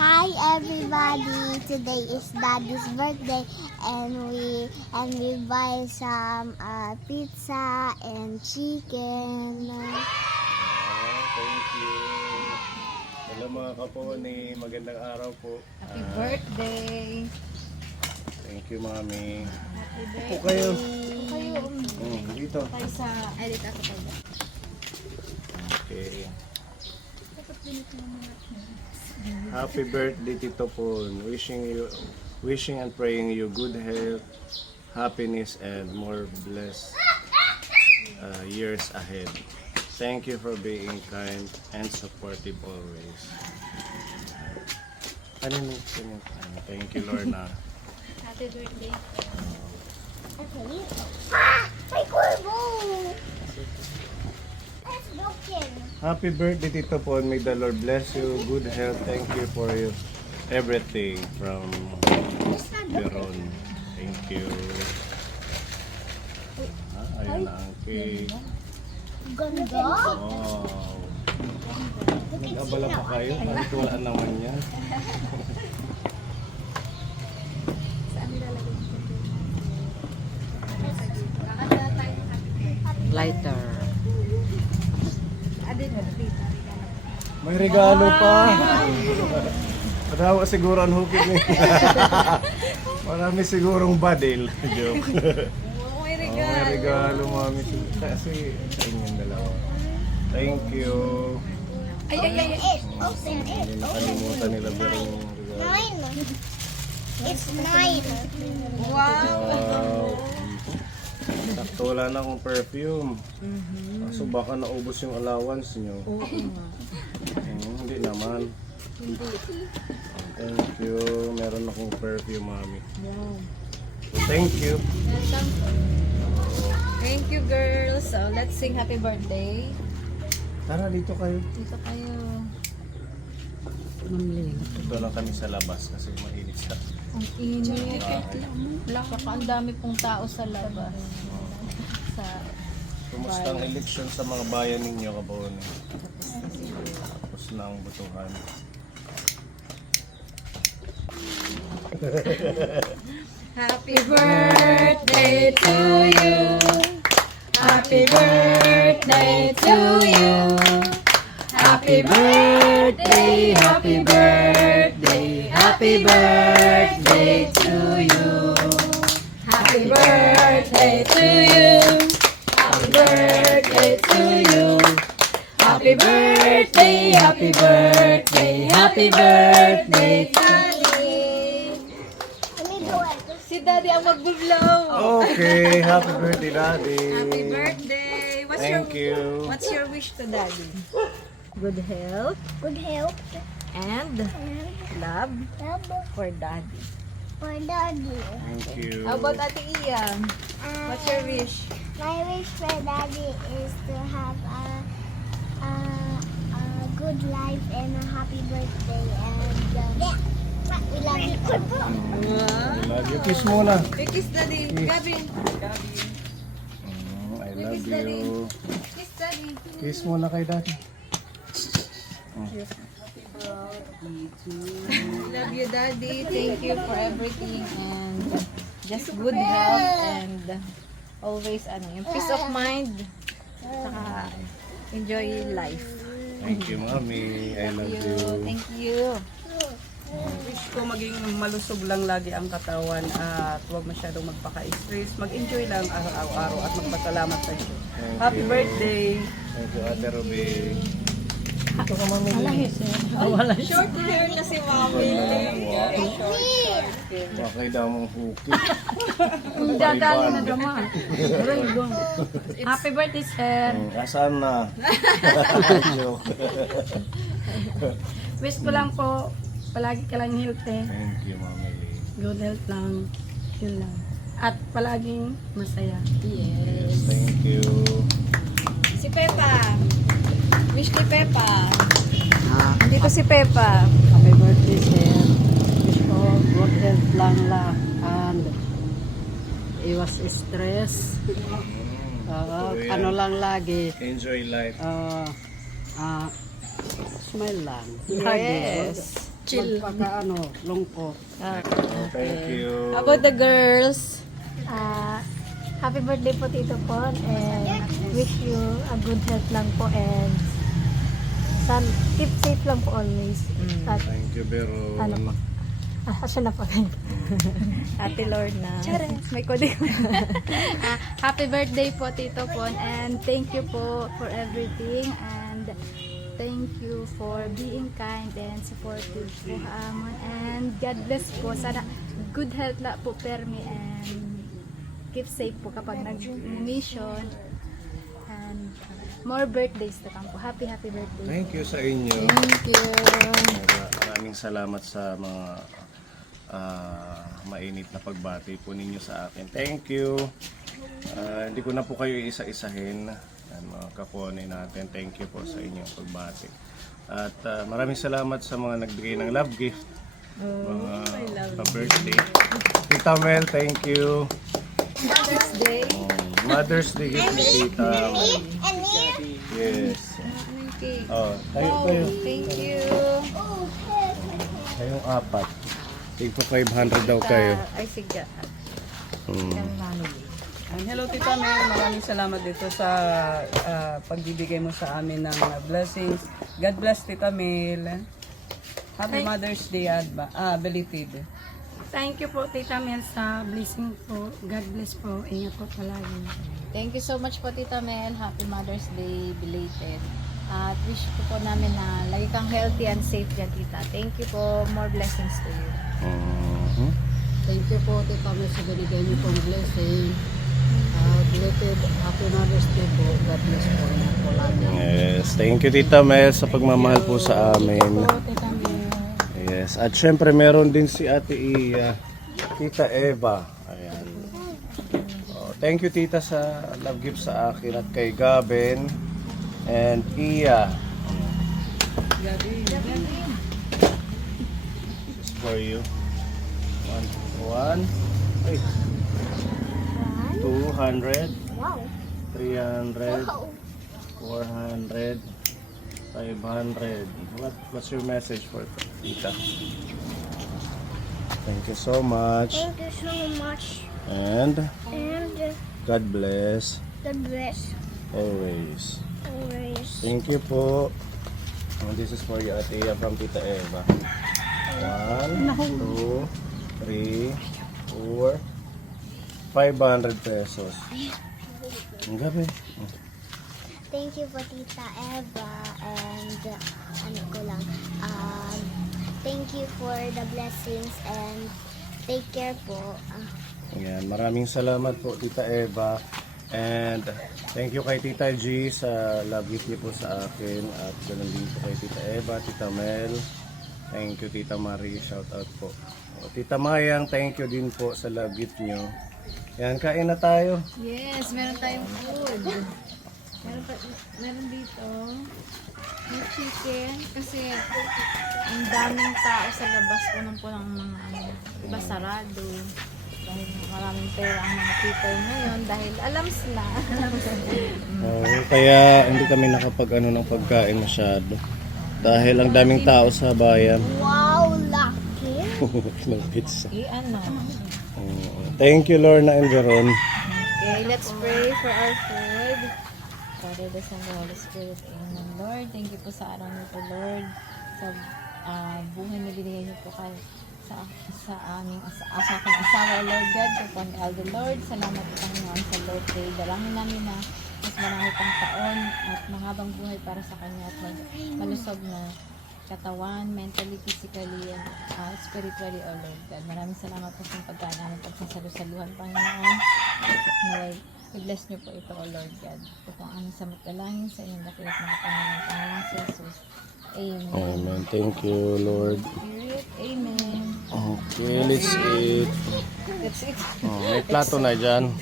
Hi everybody! Today is Daddy's birthday and we buy some pizza and chicken. Thank you. Hello mga kaponi, magandang araw po. Happy birthday! Thank you, Mami. Happy birthday! Po kayo. Kayo, Dito. tayo sa edit ako tayo. Okay. Happy birthday, Tito Pon. Wishing and praying you good health, happiness, and more blessed years ahead. Thank you for being kind and supportive always. Thank you, Lorna. Happy birthday! Okay. My corbo! That's broken. Happy birthday, Tito Pon. May the Lord bless you. Good health. Thank you for everything from Veron. Thank you. Ayan na ang cake. Ganda? Wow. Nag-abala pa kayo? Kahit wala naman yan. Saan nilalagay yung kakanta tayo ng happy birthday. Lighter. Adin mo, dito. May regalo pa. Madawa siguro ang hukit niya. Marami sigurong badil. Joke. Oh, may May regalo, Mami. Kasi sa inyong dalawa. Thank you. Open it! Open it! Hindi nakalimutan nila pero yung regalo. 9. It's 9. Wow! Wow. Sakto wala na akong perfume. Kaso baka naubos yung allowance nyo. Oo nga. Hindi naman. Thank you. Meron akong perfume, Mami. Wow. Thank you. Welcome. Thank you, girls. So, let's sing happy birthday. Tara, dito kayo. Dito kayo. Mamling. Dito lang kami sa labas kasi mainit sa... Ang init. Saka ang dami pong tao sa labas. Sa Kumusta ang eleksyon sa mga bayan ninyo, Kapon? Tapos na ang butuhan. Happy birthday to you. Happy birthday to you. Happy birthday, happy birthday, happy birthday to you. Happy birthday to you. Happy birthday to you. Happy birthday, happy birthday, happy birthday to you. Si Daddy ang mag-blow. Okay, happy birthday, Daddy. Happy birthday. Thank you. What's your wish to Daddy? Good health Good health and and love love for Daddy. for Daddy. Thank you. How about Ate Iya? What's your wish? My wish for Daddy is to have a good life and a happy birthday and we love you. I love you. Kiss muna. Kiss Daddy. Gabi. I love you. Kiss Daddy. Kiss muna kay Daddy. Love you, Daddy. Thank you for everything and just good health and always yung peace of mind. Saka enjoy life. Thank you, Mami. I love you. Thank you. Wish ko maging malusog lang lagi ang katawan at huwag masyadong magpaka-stress. Mag-enjoy lang araw-araw at magpasalamat sa Diyos. Happy birthday! Thank you, Ate Ruby. Short hair na si Mami. Bakay daw mong hukit. Dadali na naman. Happy birthday, sir! Asan na? Joke. Wish ko lang po, palagi ka lang healthy. Thank you, Mami. Good health lang. Yun lang. At palaging masaya. Yes, thank you. Si Pepa. Wish ni Pepa. Dito si Pepa. Happy birthday, sir. Wish ko good health lang and iwas stress. Ano lang lagi. Enjoy life. Smile lang. Yes. magpaka lungkot. Thank you. How about the girls? Happy birthday po Tito Pon and wish you a good health lang po and keep safe lang po always. At Thank you, Beron. ano po. Siya na po. Ate Lorna. May kode ko. Happy birthday po Tito Pon and thank you po for everything and thank you for being kind and supportive po hamon and God bless po. Sana good health la po permi and keep safe po kapag nag-mission and more birthdays to come po. Happy birthday. Thank you sa inyo. Thank you. Maraming salamat sa mga mainit na pagbati po ninyo sa akin. Thank you. Hindi ko na po kayo isa-isahin. Mga kakuanay natin. Thank you po sa inyong pagbati. At maraming salamat sa mga nagbigay ng love gift. Mga pa-birthday. Tita Mel, thank you. Mother's Day. Mother's Day gift ni Tita Mel. Yes. Oh, kayo. Thank you. Kayong apat. Tigpo 500 daw kayo. Ay, sige. And hello Tita Mel, maraming salamat dito sa pagbibigay mo sa amin ng blessings. God bless Tita Mel. Happy Mother's Day, belated. Thank you po Tita Mel sa blessing po. God bless po. Ingat po palagi. Thank you so much po Tita Mel. Happy Mother's Day belated. At wish ko po namin na lagi kang healthy and safe dyan, Tita. Thank you po. More blessings to you. Thank you po Tita Mel sa binigay niyo pong blessing. Belated Happy Mother's Day po. God bless po. Ingat po lagi. Yes, thank you Tita Mel sa pagmamahal po sa amin. Po Tita Mel. Yes, at syempre meron din si Ate Iya, Tita Eva. Ayan. Oh, thank you Tita sa love gift sa akin at kay Gaben and Iya. This is for you. 200, Wow. 300, 400, 500. What's your message for Tita? Thank you so much. Thank you so much And and God bless God bless always. always. Thank you po. And this is for you, Ate Iya, from Tita Eva. 1, 2, 3, 4, 500 pesos. Ang gabi. Thank you po Tita Eva and ano ko lang thank you for the blessings and take care po. Ayan, maraming salamat po Tita Eva. And thank you kay Tita G sa love gift niyo po sa akin. At ganun din po kay Tita Eva, Tita Mel. Thank you Tita Marie, shout out po. Tita Mayang, thank you din po sa love gift niyo. Yan, kain na tayo. Yes, meron tayong food. Meron dito. May chicken. Kasi ang daming tao sa labas po ng mga iba sarado. Dahil maraming pera ang mga people ngayon. Dahil alams na. Kaya hindi kami nakapag ng pagkain masyado. Dahil ang daming tao sa bayan. Wow, lucky. Ng pizza. Ano? Thank you Lorna and Veron. Okay, let's pray for our food. Father, the Son, the Holy Spirit. Amen. Lord, thank you po sa araw nito, Lord. Sa buhay na binigay niyo po kayo sa aking asawa, Lord God. Sa Pang Elder Lord, salamat po Panginoon sa birthday. Dalangin namin na mas marami pang taon at mahabang buhay para sa kanya at malusog na katawan, mentally, physically, and spiritually, O Lord God. Maraming salamat po sa pagkaan namin pagsasalusaluhan, Panginoon. Naway, i-bless niyo po ito, O Lord God. Ito po ang aming samot dalangin sa inyong dakilat mga Panginoon si Jesus. Amen. Amen. Thank you Lord. Spirit, amen. Okay, let's eat. That's it. May plato na dyan.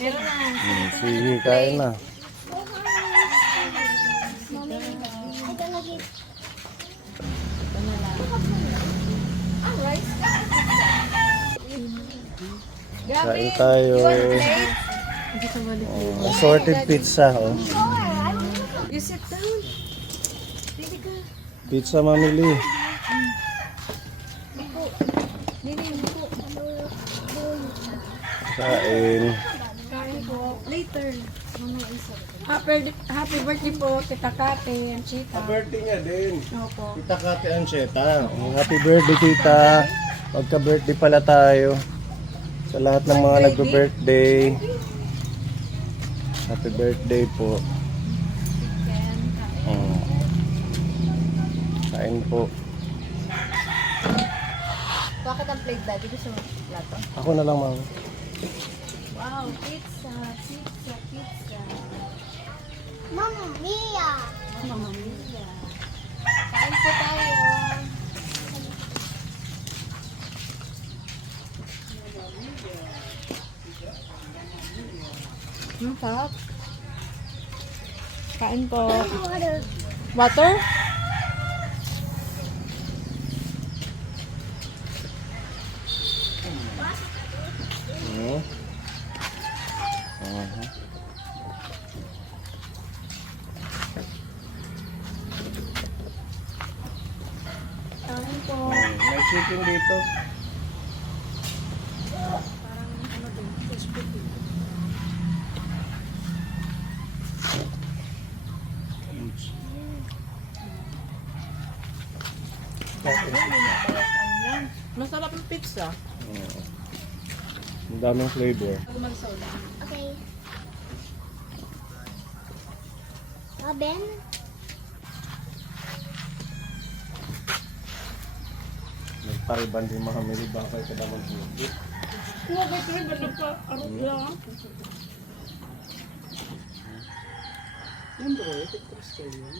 Meron na. Sige, kain na. Ito na lang. Kain tayo. Assorted pizza. Oh. You sit down. Pwede ka. Pizza mamili. Kain. Kain po. Later. Mamaya isa. Happy birthday po, Tita Kate and Chika. Birthday niya din. Opo. Tita Kati Ancheta. Happy birthday, tita. Magka-birthday pala tayo. Sa lahat ng mga nagbe-birthday. Happy birthday po. Kain po. Bakit ang plate daddy? Gusto mo plato? Ako na lang, ma'am. Wow, pizza, pizza, pizza. Mamma Mia! Mamma mia. Kain po tayo. Sarap. Kain po. Water. Water? Hmm? Kain po. May chicken dito. Masarap yung pizza. Ang daming flavor. Okay. Ben? Nagpariban din mga mili bakay ka naman dito. Yung bro, ito Crystal yun.